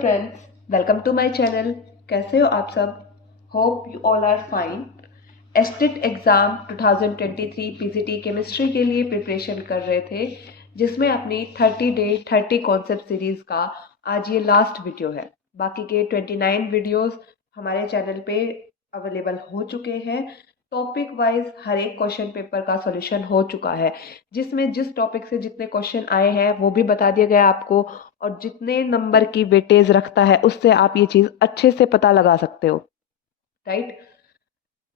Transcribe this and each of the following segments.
Friends, welcome to my channel. कैसे हो आप सब? Hope you all are fine. State exam 2023 PGT chemistry के लिए प्रिपरेशन कर रहे थे, जिसमें अपनी 30 डे 30 कॉन्सेप्ट सीरीज़ का आज ये लास्ट वीडियो है। बाकी के 29 वीडियोस हमारे चैनल पे अवेलेबल हो चुके हैं। टॉपिक वाइज हर एक क्वेश्चन पेपर का सॉल्यूशन हो चुका है, जिसमें जिस टॉपिक से जितने क्वेश्चन आए हैं वो भी बता दिया गया आपको, और जितने नंबर की वेटेज रखता है उससे आप ये चीज़ अच्छे से पता लगा सकते हो, राइट।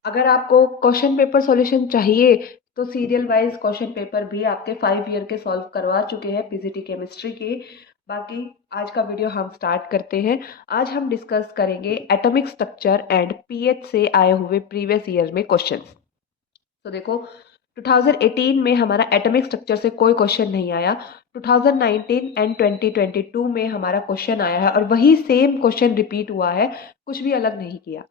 अगर आपको क्वेश्चन पेपर सॉल्यूशन चाहिए तो सीरियल वाइज क्वेश्चन पेपर भी आपके 5 ईयर के सॉल्व करवा चुके हैं पीजीटी केमिस्ट्री के। बाकी आज का वीडियो हम स्टार्ट करते हैं। आज हम डिस्कस करेंगे एटॉमिक स्ट्रक्चर एंड पीएच से आए हुए प्रीवियस ईयर में क्वेश्चंस। तो देखो, 2018 में हमारा एटॉमिक स्ट्रक्चर से कोई क्वेश्चन नहीं आया। 2019 एंड 2022 में हमारा क्वेश्चन आया है और वही सेम क्वेश्चन रिपीट हुआ है, कुछ भी अलग नहीं किया।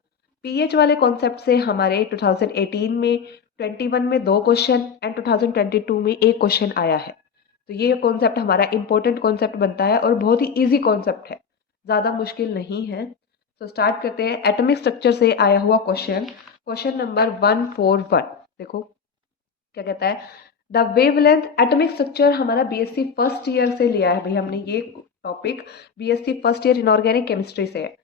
पीएच वाले कॉन्सेप्ट से हमारे 2018 में 21 में 2 क्वेश्चन एंड 2022 में 1 क्वेश्चन आया है। तो ये कॉन्सेप्ट हमारा इंपॉर्टेंट कॉन्सेप्ट बनता है और बहुत ही इजी कॉन्सेप्ट है, ज़्यादा मुश्किल नहीं है। तो स्टार्ट करते हैं एटॉमिक स्ट्रक्चर से आया हुआ क्वेश्चन। Question number 141। देखो क्या कहता है, द वेवलेंथ एटॉमिक स्ट्रक्चर हमारा बीएससी फर्स्ट ईयर से लिया है भाई हमने ये topic. BSc first year inorganic chemistry से है।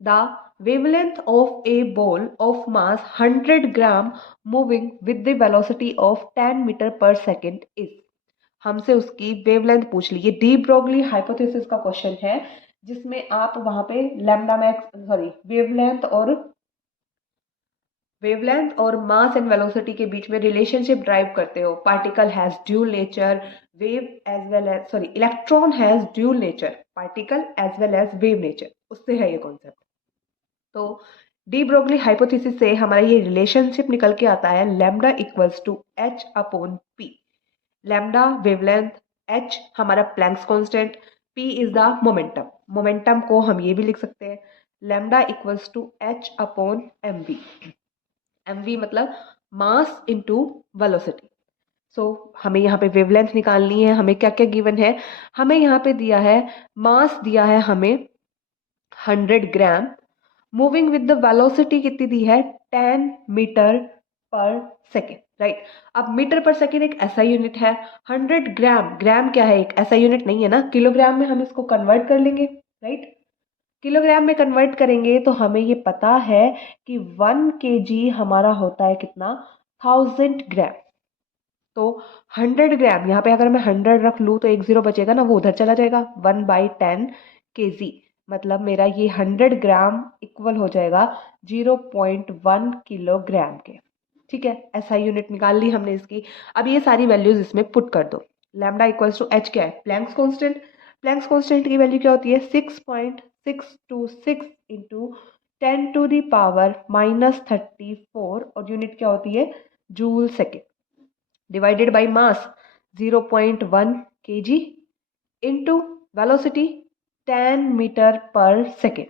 The wavelength of a ball of mass 100 gram moving with the velocity of 10 meter per second is. हमसे उसकी वेवलेंथ पूछ ली। ये डी ब्रोगली हाइपोथेसिस का क्वेश्चन है, जिसमें आप वहां पे लैम्डा मैक्स सॉरी वेवलेंथ और मास एंड वेलोसिटी के बीच में रिलेशनशिप ड्राइव करते हो। Particle has dual nature, wave as well as electron has dual nature, particle as well as wave nature, उससे है ये कॉन्सेप्ट। तो डी ब्रोगली हाइपोथेसिस से हमारा ये रिलेशनशिप निकल के आता है lambda equals to h upon p. Lambda wavelength, h हमारा Planck's constant, p is the momentum. Momentum को हम ये भी लिख सकते हैं lambda equals to h upon m v. mv मतलब मास इनटू वेलोसिटी। सो हमें यहाँ पे वेवलेंथ निकालनी है। हमें क्या क्या गिवन है, हमें यहाँ पे दिया है मास, दिया है हमें 100 gram, moving with the velocity कितनी दी है 10 मीटर पर सेकेंड, राइट। अब मीटर पर सेकेंड एक ऐसा यूनिट है, 100 ग्राम, ग्राम क्या है, एक ऐसा यूनिट नहीं है ना, किलोग्राम में हम इसको कन्वर्ट कर लेंगे, राइट। किलोग्राम में कन्वर्ट करेंगे तो हमें ये पता है कि 1 केजी हमारा होता है कितना, 1000 ग्राम। तो 100 ग्राम, यहाँ पे अगर मैं 100 रख लूँ तो एक जीरो बचेगा ना, वो उधर चला जाएगा। 1/10 केजी मतलब मेरा ये 100 ग्राम इक्वल हो जाएगा 0.1 किलोग्राम के। ठीक है, ऐसा यूनिट निकाल ली हमने इसकी। अब ये सारी वैल्यूज इसमें पुट कर दो। लैम्डा इक्वल्स टू एच क्या है, प्लैंक्स कांस्टेंट। प्लैंक्स कांस्टेंट की वैल्यू क्या होती है 6.626 इंटू 10⁻⁻34, और यूनिट क्या होती है joule second, divided by mass 0.1 kg into velocity 10 meter per second.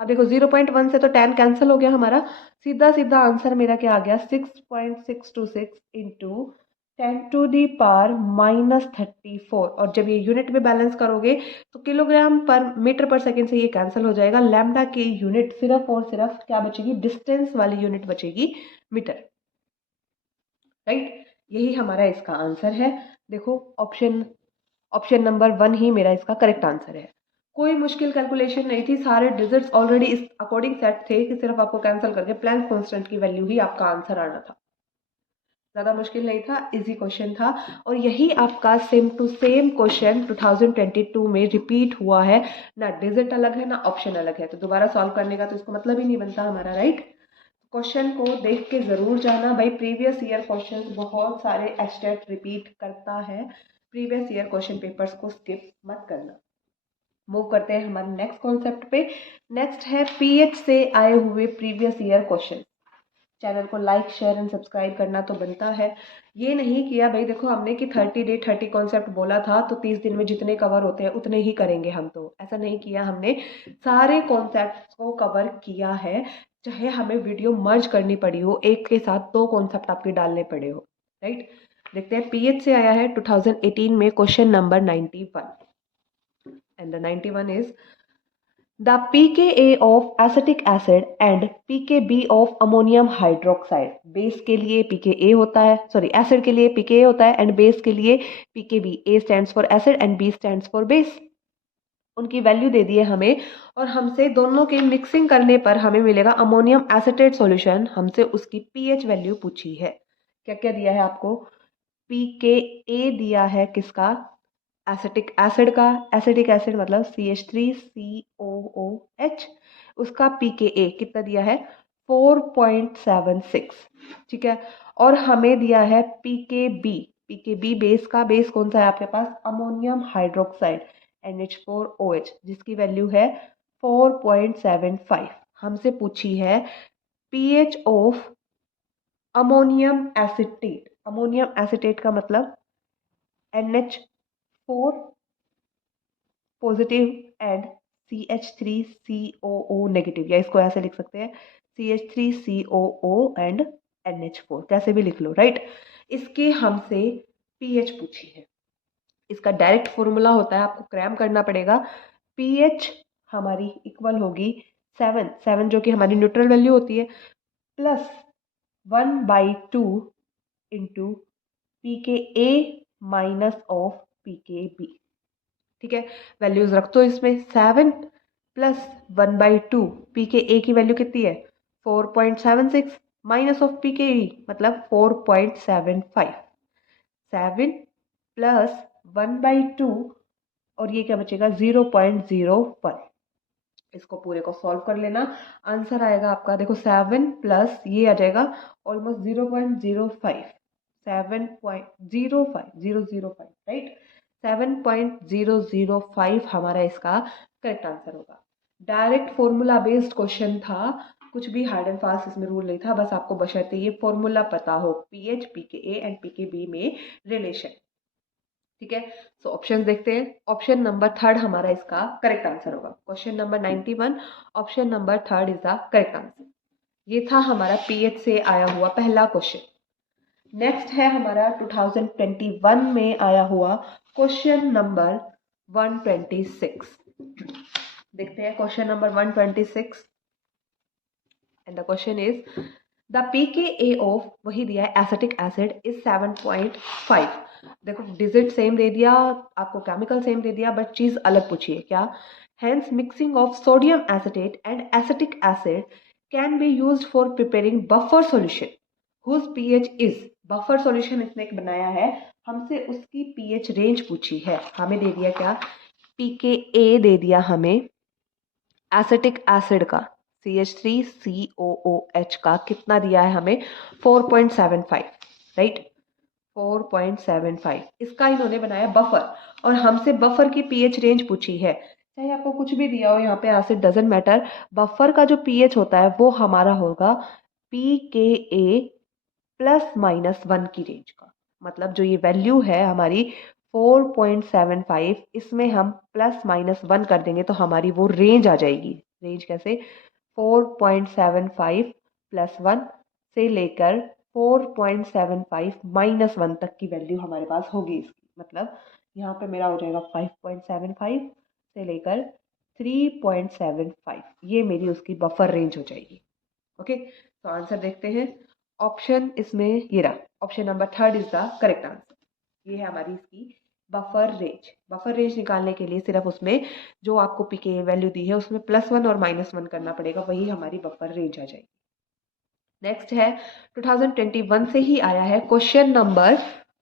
अब देखो 0.1 से तो 10 कैंसिल हो गया हमारा, सीधा सीधा आंसर मेरा क्या आ गया 6.626 इंटू 10⁻⁻34। और जब ये यूनिट में बैलेंस करोगे तो किलोग्राम पर मीटर पर सेकेंड से ये कैंसिल हो जाएगा। लैम्डा की यूनिट सिर्फ और सिर्फ क्या बचेगी, डिस्टेंस वाली यूनिट बचेगी, मीटर, राइट। यही हमारा इसका आंसर है। देखो ऑप्शन नंबर 1 ही मेरा इसका करेक्ट आंसर है। कोई मुश्किल कैलकुलेशन नहीं थी, सारे डिजिट्स ऑलरेडी इस अकॉर्डिंग सेट थे कि सिर्फ आपको कैंसिल करके प्लैंक कांस्टेंट की वैल्यू ही आपका आंसर आना था। ज़्यादा मुश्किल नहीं था, इजी क्वेश्चन था। और यही आपका सेम टू सेम क्वेश्चन 2022 में रिपीट हुआ है। ना डिजिट अलग है ना ऑप्शन अलग है, तो दोबारा सॉल्व करने का तो इसको मतलब ही नहीं बनता हमारा, राइट। क्वेश्चन को देख के जरूर जाना भाई, प्रीवियस ईयर क्वेश्चन बहुत सारे एस्टेट रिपीट करता है। प्रीवियस ईयर क्वेश्चन पेपर्स को स्किप मत करना। मूव करते हैं हमारे नेक्स्ट कॉन्सेप्ट पे। नेक्स्ट है पीएच से आए हुए प्रीवियस ईयर क्वेश्चन। चैनल को लाइक शेयर एंड सब्सक्राइब करना तो बनता है। ये नहीं किया भाई, देखो हमने कि 30 डे 30 कॉन्सेप्ट बोला था तो 30 दिन में जितने कवर होते हैं उतने ही करेंगे हम, तो ऐसा नहीं किया हमने, सारे कॉन्सेप्ट को कवर किया है। चाहे हमें वीडियो मर्ज करनी पड़ी हो, एक के साथ 2 कॉन्सेप्ट आपके डालने पड़े हो, राइट। देखते हैं पीएच से आया है 2018 में question number 91 and the 91 is the pKa of acetic acid and pKb of ammonium hydroxide. Base के लिए pKa होता है, सॉरी एसिड के लिए pKa होता है एंड बेस के लिए pKb। A stands for acid and B stands for base. उनकी वैल्यू दे दी है हमें और हमसे दोनों के मिक्सिंग करने पर हमें मिलेगा अमोनियम एसिटेट सॉल्यूशन। हमसे उसकी पीएच वैल्यू पूछी है। क्या क्या दिया है आपको? pKa दिया है किसका? एसिटिक एसिड का। एसिटिक एसिड मतलब CH3COOH। उसका pKa कितना दिया है? 4.76। ठीक है। और हमें दिया है pKb। pKb बेस का, बेस कौन सा है आपके पास? अमोनियम हाइड्रोक्साइड NH4OH, जिसकी वैल्यू है 4.75। हमसे पूछी है pH of ammonium acetate. Ammonium acetate का मतलब NH4 positive and CH3COO negative, या इसको ऐसे लिख सकते हैं CH3COO एंड NH4, कैसे भी लिख लो, राइट। इसके हमसे पीएच पूछी है। इसका डायरेक्ट फॉर्मूला होता है, आपको क्रैम करना पड़ेगा। पीएच हमारी इक्वल होगी 7 जो कि हमारी न्यूट्रल वैल्यू होती है, plus 1/2 into pKa minus of pKb। ठीक है, वैल्यूज रख दो इसमें। 7 प्लस 1/2, pKa की वैल्यू कितनी है? 4.76 माइनस ऑफ pKe मतलब 4.75। 7 प्लस 1/2 और ये क्या बचेगा? 0.01। इसको पूरे को सॉल्व कर लेना, आंसर आएगा आपका, देखो 7 प्लस ये आ जाएगा ऑलमोस्ट 0.05, 7.05005, राइट। 7.005 हमारा इसका करेक्ट आंसर होगा। डायरेक्ट फॉर्मूला बेस्ड क्वेश्चन था, कुछ भी हार्ड एंड फास्ट इसमें रूल नहीं था, बस आपको बशर्ते ये फॉर्मूला पता हो पीएच, पीकेए एंड पीकेबी में रिलेशन। ठीक है, सो ऑप्शन देखते हैं। ऑप्शन नंबर 3 हमारा इसका करेक्ट आंसर होगा। Question number 91, option number 3 is the correct answer. ये था हमारा पीएच से आया हुआ पहला क्वेश्चन। नेक्स्ट है हमारा 2021 में आया हुआ क्वेश्चन नंबर 126। देखते हैं question number 126 and the question is the pKa of, वही दिया है एसिटिक एसिड, इज 7.5। देखो डिजिट सेम दे दिया आपको, केमिकल सेम दे दिया, बट चीज अलग पूछी है। क्या? Hence mixing of sodium acetate and acetic acid can be used for preparing buffer solution whose pH is. Buffer solution इसने एक बनाया है, हमसे उसकी पीएच रेंज पूछी है। हमें दे दिया क्या? pKa दे दिया हमें एसिटिक एसिड का, CH3COOH का कितना दिया है हमें? 4.75, राइट। 4.75 इसका इन्होंने बनाया बफर, और हमसे बफर की पीएच रेंज पूछी है। चाहे आपको कुछ भी दिया हो यहाँ पे, एसिड डजंट मैटर, बफर का जो पीएच होता है वो हमारा होगा pKa प्लस माइनस 1 की रेंज का। मतलब जो ये वैल्यू है हमारी 4.75, इसमें हम प्लस माइनस 1 कर देंगे तो हमारी वो रेंज आ जाएगी। रेंज कैसे? 4.75 प्लस 1 से लेकर 4.75 माइनस 1 तक की वैल्यू हमारे पास होगी इसकी। मतलब यहाँ पे मेरा हो जाएगा 5.75 से लेकर 3.75, ये मेरी उसकी बफर रेंज हो जाएगी। ओके, तो आंसर देखते हैं। ऑप्शन इसमें ये रहा, option number 3 is the correct answer. ये है हमारी इसकी बफर रेंज। बफर रेंज निकालने के लिए सिर्फ उसमें जो आपको पीके वैल्यू दी है उसमें +1 और -1 करना पड़ेगा, वही हमारी बफर रेंज आ जाएगी। नेक्स्ट है 2021 से ही आया है क्वेश्चन नंबर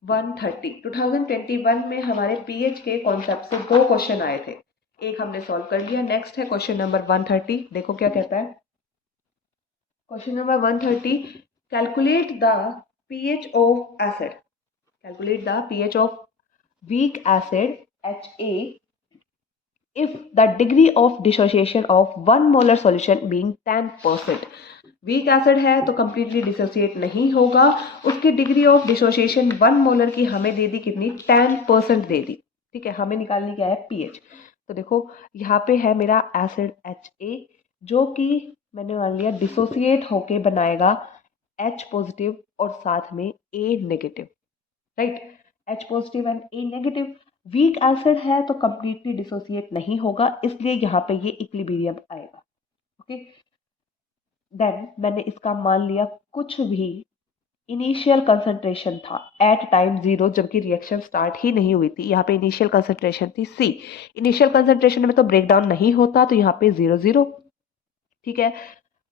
130। 2021 में हमारे पीएच के कॉन्सेप्ट से 2 क्वेश्चन आए थे, एक हमने सॉल्व कर लिया। नेक्स्ट है क्वेश्चन नंबर 130, देखो क्या कहता है। Question number 130, calculate the pH of acid. Calculate the pH of weak acid HA if the degree of dissociation of 1 molar solution being 10%. Weak acid है तो कंप्लीटली डिसोसिएट नहीं होगा, उसकी डिग्री ऑफ डिसोसिएशन 1 मोलर की हमें दे दी कितनी? 10% दे दी। ठीक है, हमें निकालनी क्या है? पीएच। तो देखो यहाँ पे है मेरा एसिड HA, जो कि मैंने मान लिया डिसोसिएट होके बनाएगा H पॉजिटिव और साथ में A negative, right. H positive and A negative, weak acid है तो कंप्लीटली डिसोसिएट नहीं होगा, इसलिए यहाँ पे ये इक्विलिब्रियम आएगा। ओके, देन मैंने इसका मान लिया कुछ भी इनिशियल कंसंट्रेशन था एट टाइम 0, जबकि रिएक्शन स्टार्ट ही नहीं हुई थी। यहाँ पे इनिशियल कंसंट्रेशन थी C। इनिशियल कंसंट्रेशन में तो ब्रेक डाउन नहीं होता, तो यहाँ पे 0 0। ठीक है,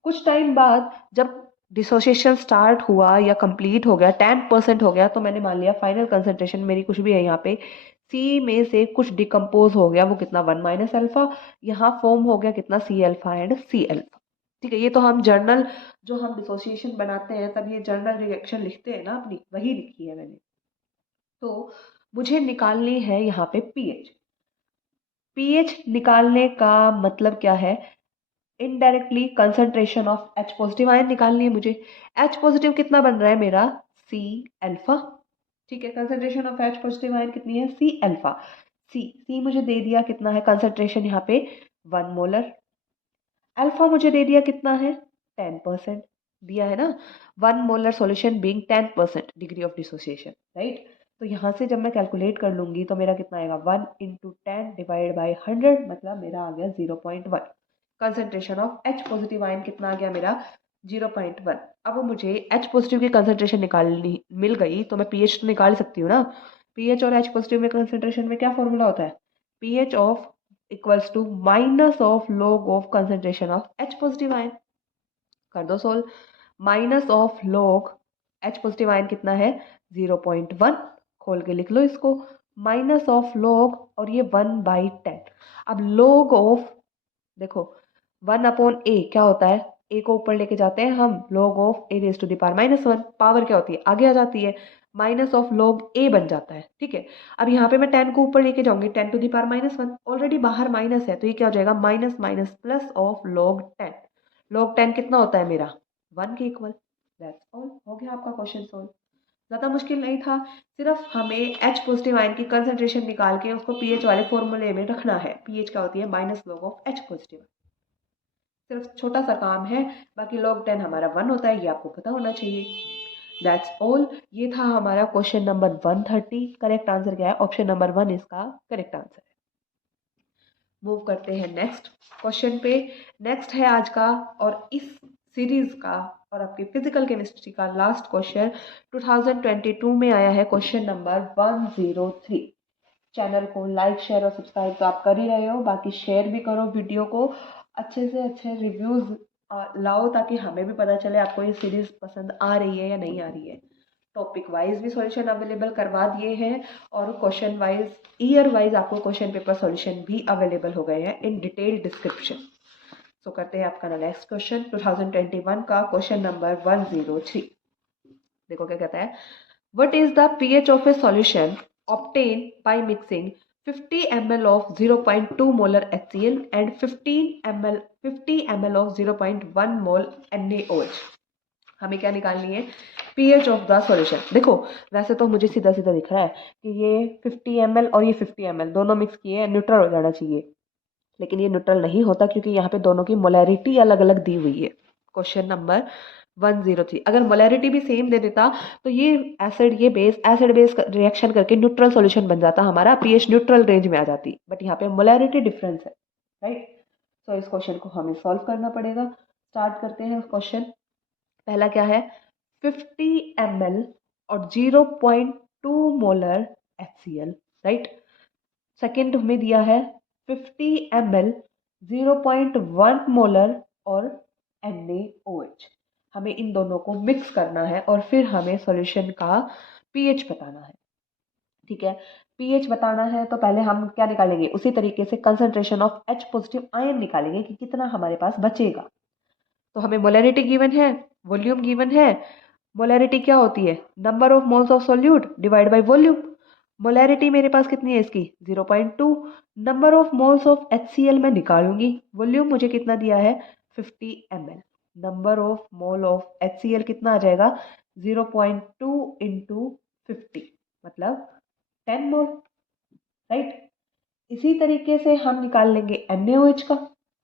कुछ टाइम बाद जब डिसोसिएशन स्टार्ट हुआ या कंप्लीट हो गया, 10% हो गया, तो मैंने मान लिया फाइनल कंसंट्रेशन मेरी कुछ भी है यहाँ पे, सी में से कुछ डिकम्पोज हो गया, वो कितना 1 माइनस अल्फा। यहाँ फॉर्म हो गया कितना C alpha and C alpha. ठीक है, ये तो हम जर्नल जो हम डिसोसिएशन बनाते हैं तब ये जर्नल रिएक्शन लिखते हैं ना अपनी, वही लिखी है मैंने। तो मुझे निकालनी है यहाँ पे पीएच। पीएच निकालने का मतलब क्या है, indirectly concentration of H positive ion निकालनी है मुझे। H पॉजिटिव कितना बन रहा है मेरा C अल्फा। ठीक है, concentration of H positive ion कितनी है C अल्फा। C मुझे दे दिया कितना है कंसंट्रेशन यहाँ पे 1 मोलर। अल्फा मुझे दे दिया कितना है 10% दिया है ना। 1 molar solution being 10% degree of dissociation, right. तो यहाँ से जब मैं कैलकुलेट कर लूंगी तो मेरा कितना आएगा 1 × 10 डिवाइड बाई 100, मतलब मेरा आ गया 0.1। Concentration of H positive ion कितना आ गया मेरा 0.1। अब मुझे H पॉजिटिव की कंसंट्रेशन निकालनी मिल गई तो मैं पीएच तो निकाल सकती हूँ ना। पीएच और H पॉजिटिव में कंसंट्रेशन में क्या फॉर्मूला होता है, pH of equals to minus of log of concentration of H positive ion. कर दो solve, minus of log H positive ion कितना है 0.1, खोल के लिख लो इसको, माइनस ऑफ log और ये 1/10। अब log ऑफ, देखो 1/a क्या होता है, a को ऊपर लेके जाते हैं हम, log of a raise to the power -1, power क्या होती है आगे आ जाती है, माइनस ऑफ log a बन जाता है। ठीक है, अब यहाँ पे मैं 10 को ऊपर लेके जाऊंगी, 10 टू द पावर -1, ऑलरेडी बाहर माइनस है तो ये क्या हो जाएगा minus minus plus of log 10। log 10 कितना होता है मेरा 1 के इक्वल। दैट्स ऑल, हो गया आपका क्वेश्चन सोल्व। ज़्यादा मुश्किल नहीं था, सिर्फ हमें H पॉजिटिव आयन की कंसंट्रेशन निकाल के उसको पीएच वाले फॉर्मूले में रखना है। पीएच क्या होती है minus log of H positive, सिर्फ छोटा सा काम है। बाकी log 10 हमारा 1 होता है, ये आपको पता होना चाहिए। दैट्स ऑल, ये था हमारा क्वेश्चन नंबर 130। करेक्ट आंसर क्या है, ऑप्शन नंबर 1 इसका करेक्ट आंसर है। मूव करते हैं नेक्स्ट क्वेश्चन पे। नेक्स्ट है आज का और इस सीरीज का और आपकी फिजिकल केमिस्ट्री का लास्ट क्वेश्चन 2022 में आया है, क्वेश्चन नंबर 103। चैनल को लाइक शेयर और सब्सक्राइब तो आप कर ही रहे हो, बाकी शेयर भी करो वीडियो को, अच्छे से अच्छे रिव्यूज लाओ ताकि हमें भी पता चले आपको ये सीरीज पसंद आ रही है या नहीं आ रही है। टॉपिक वाइज भी सॉल्यूशन अवेलेबल करवा दिए हैं और क्वेश्चन वाइज ईयर वाइज आपको क्वेश्चन पेपर सॉल्यूशन भी अवेलेबल हो गए हैं इन डिटेल डिस्क्रिप्शन। सो करते हैं आपका नेक्स्ट क्वेश्चन 2021 का क्वेश्चन नंबर 103। देखो क्या कहता है, what is the pH of A solution obtained by mixing 50 ml of 0.2 molar HCl and 50 ml of 0.1 mol NaOH। हमें क्या निकालनी है पीएच ऑफ द सॉल्यूशन। देखो वैसे तो मुझे सीधा सीधा दिख रहा है कि ये 50 ml और ये 50 ml दोनों मिक्स किए हैं, न्यूट्रल हो जाना चाहिए, लेकिन ये न्यूट्रल नहीं होता क्योंकि यहाँ पे दोनों की मोलैरिटी अलग अलग दी हुई है। क्वेश्चन नंबर 103, अगर मोलैरिटी भी सेम दे देता तो ये एसिड बेस रिएक्शन करके न्यूट्रल सॉल्यूशन बन जाता, हमारा पीएच न्यूट्रल रेंज में आ जाती, बट यहाँ पे मोलैरिटी डिफरेंस है, राइट। तो इस क्वेश्चन को हमें सॉल्व करना पड़ेगा। स्टार्ट करते हैं क्वेश्चन। पहला क्या है 50 ml और 0.2 मोलर HCl, राइट। सेकेंड हमें दिया है 50 ml 0.1 मोलर और NaOH। हमें इन दोनों को मिक्स करना है और फिर हमें सॉल्यूशन का पीएच बताना है। ठीक है, पीएच बताना है तो पहले हम क्या निकालेंगे, उसी तरीके से concentration of H positive ion निकालेंगे कि कितना हमारे पास बचेगा। तो हमें मोलैरिटी गिवन है, वॉल्यूम गिवन है। मोलैरिटी क्या होती है number of moles of solute divide by volume. Molarity मेरे पास कितनी है इसकी 0.2, number of moles of HCl मैं निकालूंगी, वॉल्यूम मुझे कितना दिया है 50 ml, number of mole of HCl कितना आ जाएगा 0.2 इंटू 50 मतलब 10 मोल, राइट। इसी तरीके से हम निकाल लेंगे NaOH का।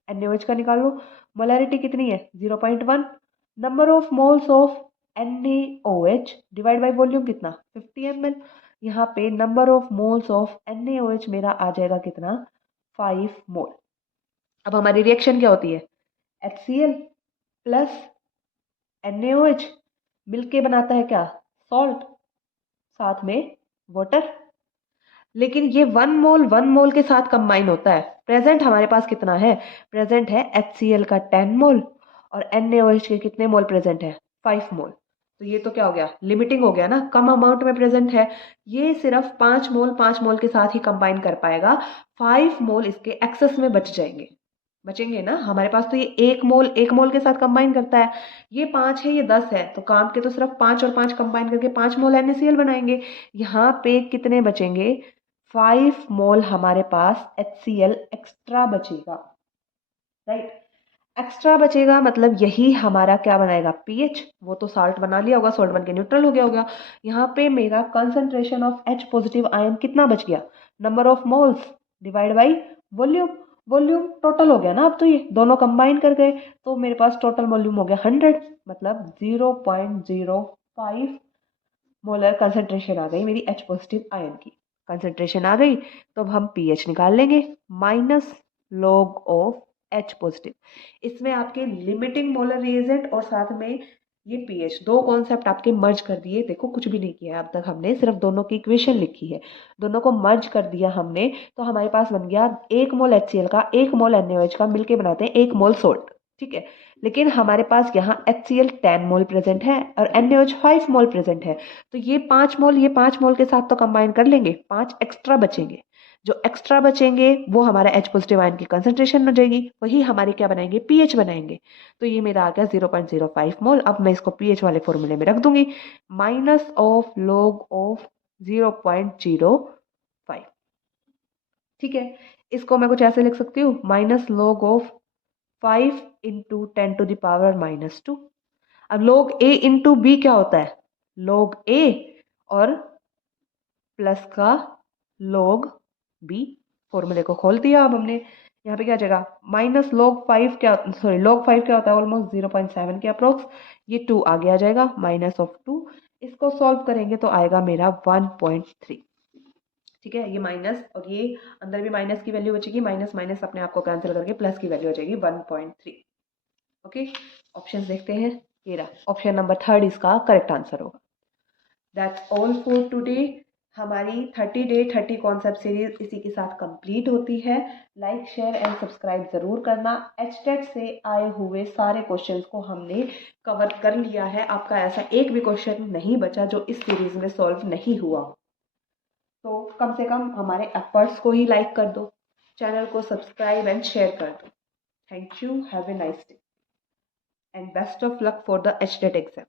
NaOH का निकालो, मोलैरिटी कितनी है 0.1, number of moles of NaOH divide by volume कितना 50 ml, यहाँ पे number of moles of NaOH मेरा आ जाएगा कितना, 5 मोल। अब हमारी रिएक्शन क्या होती है, HCl प्लस NaOH मिलके बनाता है क्या, सॉल्ट, साथ में वाटर। लेकिन ये 1 मोल के साथ कंबाइन होता है। प्रेजेंट हमारे पास कितना है, प्रेजेंट है HCl का 10 मोल और NaOH के कितने मोल प्रेजेंट है, 5 मोल। तो ये तो क्या हो गया, लिमिटिंग हो गया ना, कम अमाउंट में प्रेजेंट है। ये सिर्फ 5 मोल के साथ ही कंबाइन कर पाएगा, 5 मोल इसके एक्सेस में बचेंगे ना। हमारे पास तो ये 1 मोल के साथ कंबाइन करता है, ये 5 है ये 10 है, तो काम के तो सिर्फ 5 और 5 कंबाइन करके 5 मोल NaCl बनाएंगे। यहाँ पे कितने बचेंगे, 5 मोल हमारे पास HCl एक्स्ट्रा बचेगा, राइट। एक्स्ट्रा बचेगा मतलब यही हमारा क्या बनाएगा, पीएच। वो तो साल्ट बना लिया होगा, सॉल्ट बन के न्यूट्रल हो गया होगा। यहाँ पे मेरा concentration of H positive ion कितना बच गया, number of moles divide by volume. Volume total हो गया ना, अब तो ये दोनों कंबाइन कर गए, तो मेरे पास टोटल वॉल्यूम हो गया 100, मतलब 0.05 मोलर कंसंट्रेशन आ गई मेरी H पॉजिटिव आयन की। कंसंट्रेशन आ गई तो अब हम पीएच निकाल लेंगे, minus log of H positive. इसमें आपके लिमिटिंग मोलर रिएजेंट और साथ में ये पीएच, दो कॉन्सेप्ट आपके मर्ज कर दिए। देखो कुछ भी नहीं किया है अब तक, हमने सिर्फ दोनों की इक्वेशन लिखी है, दोनों को मर्ज कर दिया हमने। तो हमारे पास बन गया 1 मोल HCl का 1 मोल NaOH का मिलके बनाते हैं 1 मोल सोल्ट, ठीक है। लेकिन हमारे पास यहाँ HCl 10 मोल प्रेजेंट है और NaOH 5 मोल प्रेजेंट है, तो ये 5 मोल के साथ तो कंबाइन कर लेंगे, 5 एक्स्ट्रा बचेंगे। जो एक्स्ट्रा बचेंगे वो हमारा H पॉजिटिव आयन की कंसंट्रेशन हो जाएगी, वही हमारे क्या बनाएंगे, पीएच बनाएंगे। तो ये मेरा आ गया 0.05 मोल। अब मैं इसको पीएच वाले फॉर्मूले में रख दूंगी, माइनस ऑफ लॉग ऑफ 0.05, ठीक है। इसको मैं कुछ ऐसे लिख सकती हूँ, माइनस लॉग ऑफ 5 इंटू 10⁻⁻²। अब log A इंटू बी क्या होता है, log A और प्लस का log B। फॉर्मूले को खोल दिया अब हमने, यहाँ पे क्या आ जाएगा, माइनस log 5 क्या होता है, ऑलमोस्ट 0.7 के अप्रोक्स। ये 2 आगे आ जाएगा, माइनस ऑफ 2। इसको सॉल्व करेंगे तो आएगा मेरा 1.3, ठीक है। ये माइनस और ये अंदर भी माइनस की वैल्यू बचेगी, माइनस माइनस अपने आप को कैंसिल करके प्लस की वैल्यू हो जाएगी 1.3। ओके, ऑप्शंस देखते हैं। ये रहा ऑप्शन नंबर 3 इसका करेक्ट आंसर होगा। That's all for today. हमारी 30 डे 30 कॉन्सेप्ट सीरीज इसी के साथ कंप्लीट होती है। लाइक शेयर एंड सब्सक्राइब जरूर करना। HTET से आए हुए सारे क्वेश्चंस को हमने कवर कर लिया है, आपका ऐसा एक भी क्वेश्चन नहीं बचा जो इस सीरीज में सॉल्व नहीं हुआ। तो कम से कम हमारे एफर्ट्स को ही लाइक कर दो, चैनल को सब्सक्राइब एंड शेयर कर दो। Thank you, have a nice day and best of luck for the HTET exam.